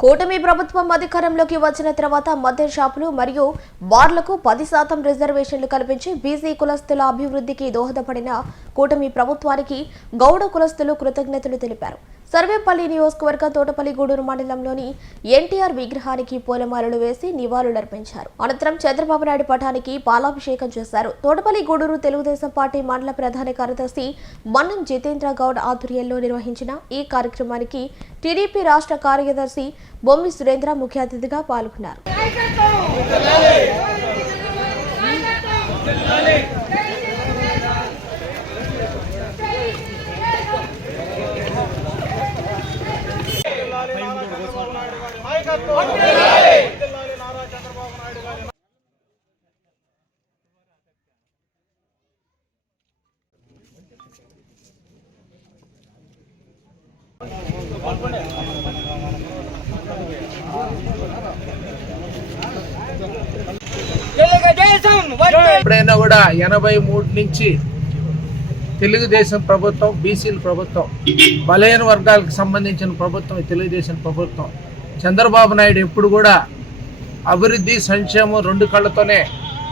కూటమి ప్రభుత్వం అధికారంలోకి వచ్చిన తర్వాత మద్యం షాపులు మరియు బార్లకు పది శాతం రిజర్వేషన్లు కల్పించి బీసీ కులస్తుల అభివృద్ధికి దోహదపడిన కూటమి ప్రభుత్వానికి గౌడ కులస్తులు కృతజ్ఞతలు తెలిపారు. సర్వేపల్లి నియోజకవర్గం తోటపల్లి గూడూరు మండలంలోని ఎన్టీఆర్ విగ్రహానికి పూలమాలలు వేసి నివాళులర్పించారు. అనంతరం చంద్రబాబు నాయుడు పటానికి పాలాభిషేకం చేశారు. తోటపల్లి గూడూరు తెలుగుదేశం పార్టీ మండల ప్రధాన కార్యదర్శి మన్నం జితేంద్ర గౌడ్ ఆధ్వర్యంలో నిర్వహించిన ఈ కార్యక్రమానికి టీడీపీ రాష్ట్ర కార్యదర్శి బొమ్మి సురేంద్ర ముఖ్య అతిథిగా పాల్గొన్నారు. తెలుగుదేశం ఎప్పుడైనా కూడా ఎనభై మూడు నుంచి తెలుగుదేశం ప్రభుత్వం బీసీల ప్రభుత్వం బలహీన వర్గాలకు సంబంధించిన ప్రభుత్వం తెలుగుదేశం ప్రభుత్వం చంద్రబాబు నాయుడు ఎప్పుడు కూడా అభివృద్ధి సంక్షేమం రెండు కళ్ళతోనే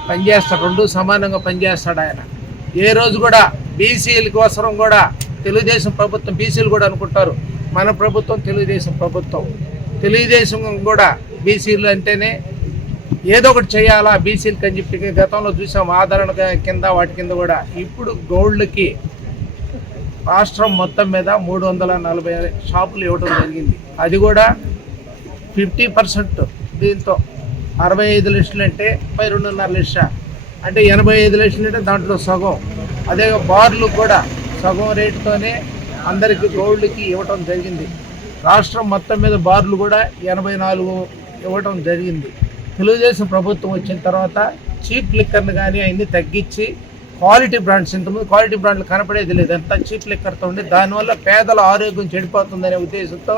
పనిచేస్తాడు. రెండు సమానంగా పనిచేస్తాడు ఆయన. ఏ రోజు కూడా బీసీల కోసరం కూడా తెలుగుదేశం ప్రభుత్వం బీసీలు కూడా అనుకుంటారు. మన ప్రభుత్వం తెలుగుదేశం ప్రభుత్వం. తెలుగుదేశం కూడా బీసీలు అంటేనే ఏదో ఒకటి చేయాలా బీసీలకి అని చెప్పి గతంలో చూసాం. ఆదరణ కింద వాటి కింద కూడా. ఇప్పుడు గోల్డ్కి రాష్ట్రం మొత్తం మీద మూడు వందల నలభై షాపులు ఇవ్వడం జరిగింది. అది కూడా ఫిఫ్టీ పర్సెంట్ దీంతో. అరవై ఐదు లక్షలు అంటే ముప్పై రెండున్నర లక్ష. అంటే ఎనభై ఐదు లక్షలు అంటే దాంట్లో సగం. అదే బార్లు కూడా సగం రేటుతోనే అందరికీ గోల్డ్కి ఇవ్వటం జరిగింది. రాష్ట్రం మొత్తం మీద బార్లు కూడా ఎనభై నాలుగు ఇవ్వటం జరిగింది. తెలుగుదేశం ప్రభుత్వం వచ్చిన తర్వాత చీప్ లిక్కర్ని కానీ అవన్నీ తగ్గించి క్వాలిటీ బ్రాండ్స్ ఇంతకుముందు క్వాలిటీ బ్రాండ్లు కనపడేది లేదు. అంతా చీప్ లిక్కర్తో ఉండి. దానివల్ల పేదల ఆరోగ్యం చెడిపోతుందనే ఉద్దేశంతో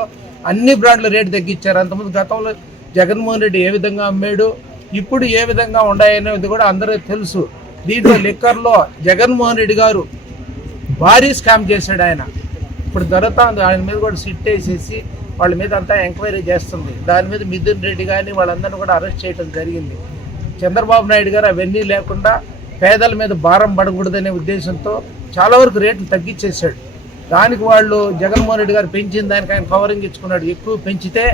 అన్ని బ్రాండ్ల రేటు తగ్గించారు. అంతకుముందు గతంలో జగన్మోహన్ రెడ్డి ఏ విధంగా అమ్మాడు ఇప్పుడు ఏ విధంగా ఉన్నాయనేది కూడా అందరికీ తెలుసు. దీంట్లో లిక్కర్లో జగన్మోహన్ రెడ్డి గారు భారీ స్కామ్ చేశాడు ఆయన. ఇప్పుడు జరుగుతుంది ఆయన మీద కూడా సిట్ వేసేసి వాళ్ళ మీద అంతా ఎంక్వైరీ చేస్తుంది. దాని మీద మిథున్ రెడ్డి కానీ వాళ్ళందరినీ కూడా అరెస్ట్ చేయడం జరిగింది. చంద్రబాబు నాయుడు గారు అవన్నీ లేకుండా పేదల మీద భారం పడకూడదనే ఉద్దేశంతో చాలా వరకు రేట్లు తగ్గించేశాడు. దానికి వాళ్ళు జగన్మోహన్ రెడ్డి గారు పెంచిన దానికి ఆయన కవరింగ్ ఇచ్చుకున్నాడు. ఎక్కువ పెంచితే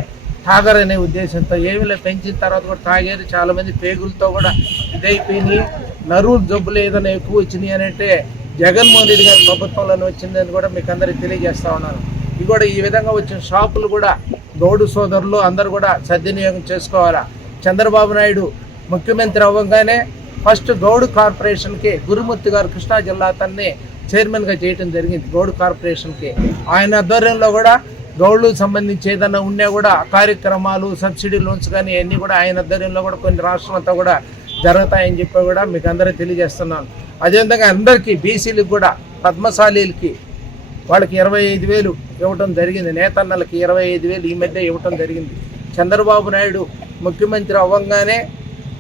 తాగరనే ఉద్దేశంతో. ఏమి లే పెంచిన తర్వాత కూడా తాగారు చాలామంది పేగులతో కూడా ఇదైపోయినాయి. నరువులు జబ్బులు ఏదైనా ఎక్కువ వచ్చినాయి అని అంటే జగన్మోహన్ రెడ్డి గారి ప్రభుత్వంలోనే వచ్చిందని కూడా మీకు అందరికి తెలియజేస్తా ఉన్నాను. ఇది కూడా ఈ విధంగా వచ్చిన షాపులు కూడా గౌడు సోదరులు అందరూ కూడా సద్వినియోగం చేసుకోవాలా? చంద్రబాబు నాయుడు ముఖ్యమంత్రి అవ్వగానే ఫస్ట్ గౌడు కార్పొరేషన్కి గురుమూర్తి గారు కృష్ణా జిల్లా తన్ని చైర్మన్గా చేయటం జరిగింది. గౌడ్ కార్పొరేషన్కి. ఆయన ఆధ్వర్యంలో కూడా గౌడ్లకు సంబంధించి ఏదైనా ఉన్నా కూడా కార్యక్రమాలు సబ్సిడీ లోన్స్ కానీ అన్నీ కూడా ఆయన ఆధ్వర్యంలో కూడా కొన్ని రాష్ట్రం అంతా కూడా జరుగుతాయని చెప్పి కూడా మీకు అందరికీ తెలియజేస్తున్నాను. అదేవిధంగా అందరికీ బీసీలకు కూడా పద్మశాలీలకి వాళ్ళకి ఇరవై ఐదు వేలు ఇవ్వటం జరిగింది. నేతన్నలకి ఇరవై ఐదు వేలు ఈ మధ్య ఇవ్వటం జరిగింది. చంద్రబాబు నాయుడు ముఖ్యమంత్రి అవ్వగానే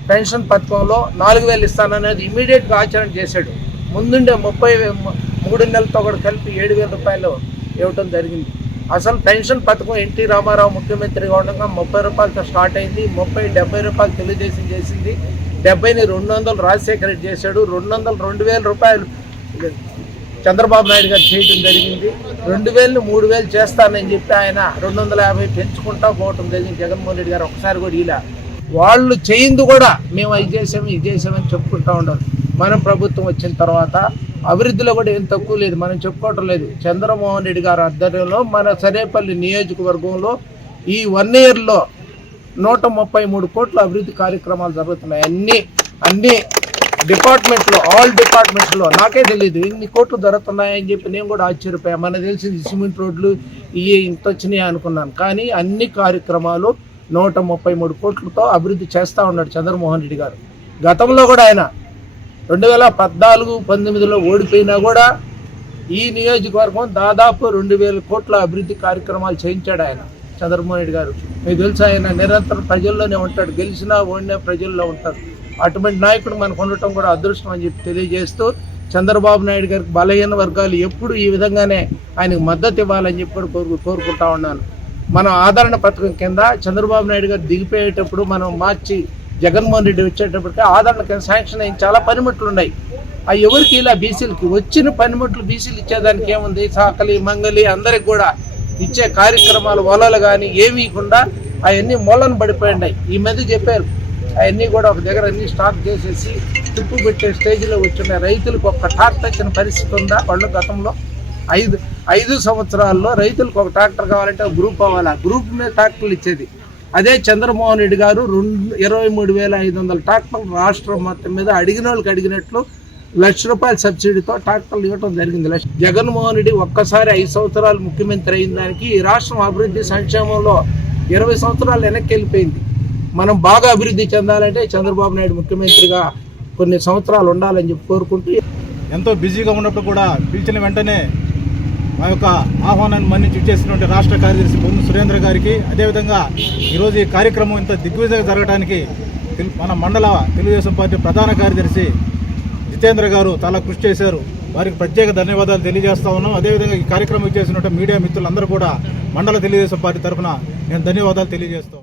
పెన్షన్ పథకంలో నాలుగు వేలు ఇస్తాననేది ఇమీడియట్గా ఆచరణ చేశాడు. ముందుండే ముప్పై మూడు నెలలతో కూడా కలిపి ఏడు వేల రూపాయలు ఇవ్వటం జరిగింది. అసలు పెన్షన్ పథకం ఎన్టీ రామారావు ముఖ్యమంత్రిగా ఉండగా ముప్పై రూపాయలతో స్టార్ట్ అయింది. ముప్పై డెబ్బై రూపాయలు తెలుగుదేశం చేసింది. డెబ్బైని రెండు వందలు రాజశేఖర రెడ్డి చేశాడు. రెండు వందలు రెండు వేల రూపాయలు చంద్రబాబు నాయుడు గారు చేయడం జరిగింది. రెండు వేలు మూడు వేలు చేస్తానని చెప్పి ఆయన రెండు వందల యాభై పెంచుకుంటా పోవటం జరిగింది జగన్మోహన్ రెడ్డి గారు. ఒకసారి కూడా ఇలా వాళ్ళు చేయింది కూడా మేము అది చేసాము ఇది చేసామని చెప్పుకుంటూ ఉండరు మనం ప్రభుత్వం వచ్చిన తర్వాత అభివృద్ధిలో కూడా ఏం తక్కువ లేదు మనం చెప్పుకోవటం లేదు. చంద్రమోహన్ రెడ్డి గారి ఆధ్వర్యంలో మన సరేపల్లి నియోజకవర్గంలో ఈ వన్ ఇయర్లో నూట ముప్పై మూడు కోట్ల అభివృద్ధి కార్యక్రమాలు జరుగుతున్నాయి. అన్ని అన్ని డిపార్ట్మెంట్లో ఆల్ డిపార్ట్మెంట్స్లో నాకే తెలియదు ఇన్ని కోట్లు జరుగుతున్నాయని చెప్పి నేను కూడా ఆశ్చర్యపోయాను. మనకు తెలిసింది సిమెంట్ రోడ్లు ఇవి ఇంత వచ్చినాయి అనుకున్నాను. కానీ అన్ని కార్యక్రమాలు నూట ముప్పై మూడు కోట్లతో అభివృద్ధి చేస్తూ ఉన్నాడు చంద్రమోహన్ రెడ్డి గారు. గతంలో కూడా ఆయన రెండు వేల పద్నాలుగు పంతొమ్మిదిలో ఓడిపోయినా కూడా ఈ నియోజకవర్గం దాదాపు రెండు వేల కోట్ల అభివృద్ధి కార్యక్రమాలు చేయించాడు ఆయన చంద్రమోహన్ రెడ్డి గారు. మీకు తెలుసు ఆయన నిరంతరం ప్రజల్లోనే ఉంటాడు. గెలిచినా ఓడినా ప్రజల్లో ఉంటాడు. అటువంటి నాయకుడు మనకు ఉండటం కూడా అదృష్టం అని చెప్పి తెలియజేస్తూ చంద్రబాబు నాయుడు గారికి బలహీన వర్గాలు ఎప్పుడు ఈ విధంగానే ఆయనకు మద్దతు ఇవ్వాలని చెప్పి కూడా కోరుకుంటా ఉన్నాను. మనం ఆదరణ పథకం కింద చంద్రబాబు నాయుడు గారు దిగిపోయేటప్పుడు మనం మార్చి జగన్మోహన్ రెడ్డి వచ్చేటప్పటికి ఆదరణ కింద శాంక్షన్ అయిన చాలా పనిముట్లు ఉన్నాయి. ఆ ఎవరికి ఇలా బీసీలకి? వచ్చిన పనిముట్లు బీసీలు ఇచ్చేదానికి ఏముంది? సాకలి మంగలి అందరికి కూడా ఇచ్చే కార్యక్రమాలు వలలు కానీ ఏమీ అవన్నీ మూలను పడిపోయినాయి ఈ మధ్య చెప్పారు. అవన్నీ కూడా ఒక దగ్గర అన్ని స్టాక్ చేసేసి తుప్పు పెట్టే స్టేజ్లో వచ్చిన రైతులకు ఒక్క టాక్ తెచ్చిన పరిస్థితి ఉందా? వాళ్ళు గతంలో ఐదు ఐదు సంవత్సరాల్లో రైతులకు ఒక ట్రాక్టర్ కావాలంటే ఒక గ్రూప్ అవ్వాలి. ఆ గ్రూప్ మీద ట్రాక్టర్లు ఇచ్చేది. అదే చంద్రమోహన్ రెడ్డి గారు రెండు ఇరవై మూడు వేల ఐదు వందల ట్రాక్టర్లు రాష్ట్రం మొత్తం మీద అడిగిన వాళ్ళకి అడిగినట్లు లక్ష రూపాయల సబ్సిడీతో ట్రాక్టర్లు ఇవ్వడం జరిగింది. లక్ష జగన్మోహన్ రెడ్డి ఒక్కసారి ఐదు సంవత్సరాలు ముఖ్యమంత్రి అయిన దానికి ఈ రాష్ట్రం అభివృద్ధి సంక్షేమంలో ఇరవై సంవత్సరాలు వెనక్కి వెళ్ళిపోయింది. మనం బాగా అభివృద్ధి చెందాలంటే చంద్రబాబు నాయుడు ముఖ్యమంత్రిగా కొన్ని సంవత్సరాలు ఉండాలని చెప్పి కోరుకుంటూ ఎంతో బిజీగా ఉన్నప్పుడు కూడా పిలిచిన వెంటనే మా యొక్క ఆహ్వానాన్ని మన్నించి ఇచ్చేసినటువంటి రాష్ట్ర కార్యదర్శి బొమ్మ సురేంద్ర గారికి అదేవిధంగా ఈరోజు ఈ కార్యక్రమం ఇంత దిగ్విజయంగా జరగడానికి మన మండల తెలుగుదేశం పార్టీ ప్రధాన కార్యదర్శి జితేంద్ర గారు చాలా కృషి చేశారు. వారికి ప్రత్యేక ధన్యవాదాలు తెలియజేస్తా ఉన్నాం. అదేవిధంగా ఈ కార్యక్రమం ఇచ్చేసినటువంటి మీడియా మిత్రులందరూ కూడా మండల తెలుగుదేశం పార్టీ తరఫున నేను ధన్యవాదాలు తెలియజేస్తాం